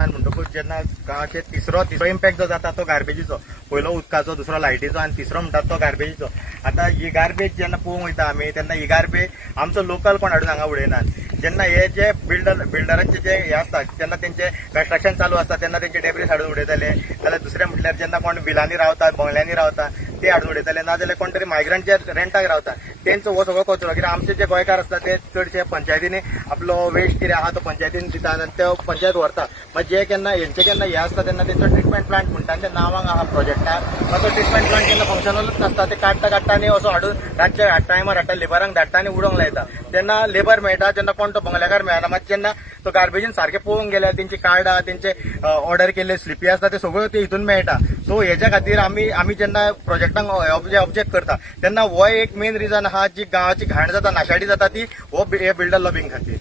म्हणटकूच जेन्ना गांवाचे तिसरो इम्पॅक्ट जो जाता तो गार्बेजीचो, पयलो उदकाचो, दुसरो लायटीचो आणि तिसरो म्हणटा तो गार्बेजीचो. आता ही गार्बेज जेन्ना पळोवंक वयता आमी तेन्ना ही गार्बेज आमचो लोकल कोण हाडून हांगा उडयनात. जेन्ना हे जे बिल्डरांचे जे हे आसता जेन्ना तेंचे कन्स्ट्रक्शन चालू आसता तेन्ना तेंचे डेब्रीज हाडून उडयताले. जाल्यार दुसरे म्हटल्यार जेन्ना कोण विलांनी रावतात, बंगल्यांनी रावता ते हाडून उडयताले, ना जाल्यार कोण तरी मायग्रंट जे रेंटाक रावता तेंचो हो सगळो कचरो. कित्याक आमचे जे गोंयकार आसता ते चडशे पंचायतींनी आपलो वेस्ट कितें आहा तो पंचायतीन दितात आणि तो पंचायत व्हरता. मागीर जे केन्ना हेंचे केन्ना हे आसता तेन्ना तेंचो ट्रिटमेंट प्लांट म्हणटा ते नांवांक आहा प्रोजेक्टाक. मागीर तो ट्रिटमेंट प्लांट केन्ना फंक्शनलूच नासता, ते काडटा आनी असो हाडून रातचे टायमार हाडटा, लेबरांक धाडटा आनी उडोवंक लायता. तेन्ना लेबर मेळटा तेन्ना कोण तो बंगल्याकार मेळना. मागीर जेन्ना तो गार्बेजीन सारखे पळोवंक गेल्यार तेंची कार्डां, तेंचे ऑर्डर केल्ले स्लिपी आसता ते सगळ्यो ते हितून मेळटा. सो हेच्या खातीर आमी जेन्ना प्रोजेक्टांक ऑब्जेक्ट करता तेन्ना हो एक मेन रिजन आहा जी गांवाची घाण जाता, नाशाडी जाता ती हो हे बिल्डर लॉबिंग खातीर.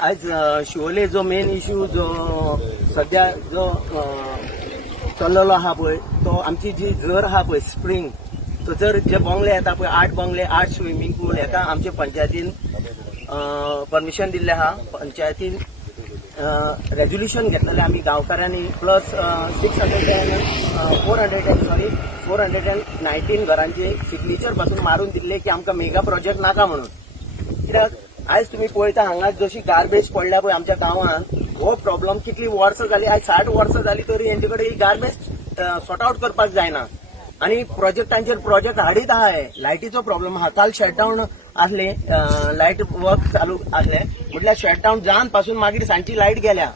आज शिवोले जो मेन इश्यू जो सध्या जो चल्लेलो आहा पळय तो आमची जी जर आहा पळय स्प्रिंग, तो जर जे बंगले येता पळय 8 बंगले 8 स्विमींग पूल हेका आमचे पंचायतीन परमिशन दिल्ले आहा. पंचायतीन रेझोल्युशन घेतलेले आमी गांवकारांनी प्लस 419 घरांचे सिग्नेचर पासून मारून दिल्ले की आमकां मेगा प्रोजेक्ट नाका म्हणून. कित्याक आज तुम्ही पळयता हांगा जशी गार्बेज पडल्या पळय आमच्या गांवांत हो प्रॉब्लेम कितली वर्सां जाली, आज 60 वर्सां जाली तरी हेंचे कडेन ही गार्बेज सॉर्ट आउट करपाक जायना. आणि प्रोजेक्टांचेर प्रोजेक्ट हाडीत आहा. लायटीचो प्रॉब्लेम आहा. काल शटडाऊन आसले, लायट वर्क चालू आसले म्हटल्यार शटडाऊन जावन पासून मागीर सांजची लायट गेल्या.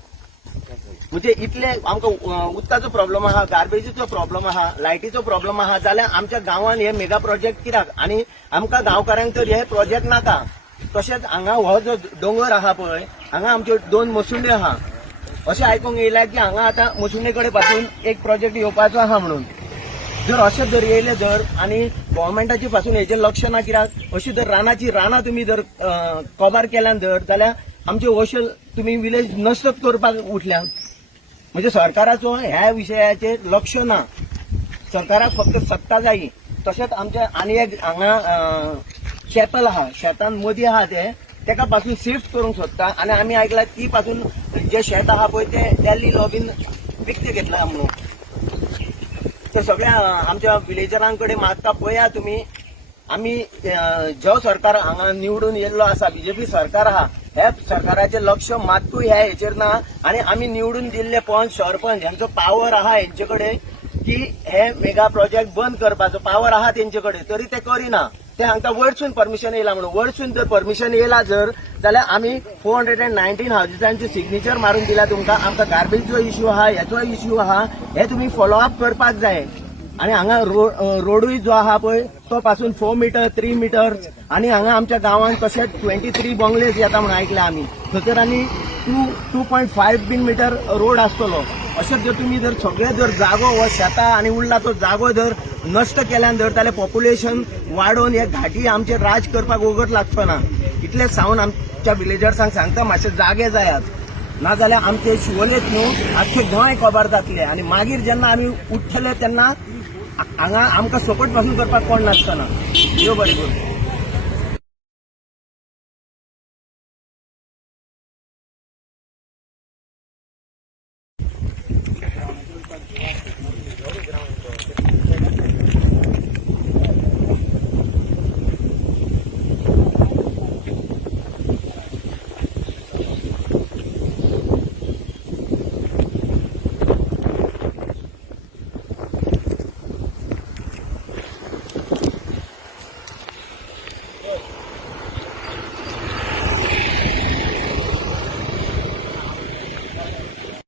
म्हणजे इतले आमकां उदकाचो प्रॉब्लेम आहा, गार्बेजीचो प्रॉब्लेम आहा, लायटीचो प्रॉब्लेम आहा. जाल्यार आमच्या गांवांत हे मेगा प्रोजेक्ट कित्याक? आणि आमकां गांवकारांक तर हे प्रोजेक्ट नाका. तशेंच हांगा हो जो दोंगर आहा पळय हांगा आमच्यो 2 मसुंड्यो आहा. अशें आयकूंक येयला की हांगा आतां मसुंडे कडेन पासून एक प्रोजेक्ट येवपाचो आहा म्हणून. जर अशें जर येयले जर आणि गव्हर्मेंटाची पासून हेजेर लक्ष ना, कित्याक अशी जर रानां तुमी जर कव्हर केल्यान जर जाल्यार आमचे अशे तुमी विलेज नष्टच करपाक उठल्या. म्हणजे सरकाराचो ह्या विशयाचेर लक्ष ना. सरकाराक फक्त सत्ता जायी. तशेंच आमच्या आनी एक हांगा शेतल आहा, शेतान मदीं आहा तेका पासून शिफ्ट करूंक सोदता. आणि आमी आयकलां ती पासून जे शेत आहा पळय ते दिल्ली लॉबीन विकते घेतला म्हणून. तर सगळ्या आमच्या विलेजरांकडे मागता पळया तुमी, आमी जो सरकार हांगा निवडून येयल्लो आसा बीजेपी सरकार आहा ह्या सरकाराचें लक्ष मात्तूय ह्या हेचेर ना. आणि आमी निवडून दिल्ले पंच सरपंच हांचो पावर आहा हेंचे कडेन की हे मेगा प्रोजेक्ट बंद करपाचो पावर आहा तेंचे कडेन, तरी ते करिना. ते हांकां वयरसून परमिशन येयला म्हणून. वयरसून जर परमिशन येयला जर जाल्यार आमी 419 हाऊजीसांचे सिग्नेचर मारून दिला तुमकां. आमकां गार्बेजचो इश्यू आहा, हेचो इश्यू आहा, हे तुमी फॉलोअप करपाक जाय. आणि हांगा रोडूय जो आहा पळय तो पासून 4 मीटर 3 मीटर. आणि हांगा आमच्या गांवांत तशेंच 23 बंगलेज येता म्हणून आयकल्या आमी. थंयसर आनी 2.5 बीन मीटर रोड आसतलो. अशें जर तुमी जर सगळे जर जागो हो शेतां आणि उरला तो जागो जर नष्ट केल्यान जर जाल्यार पॉप्युलेशन वाडोवन हे घाटी आमचे राज करपाक वगत लागचो ना. इतलेच सांगून आमच्या विलेजर्सांक सांगता मातशे जागे जायात, नाजाल्यार आमचे शिवोलेत न्हू आख्खे गोंय कबार जातले. आणि मागीर जेन्ना आमी उठतले तेन्ना हांगा आमकां सपोर्ट पासून करपाक कोण नासतना. देव बरें करूं.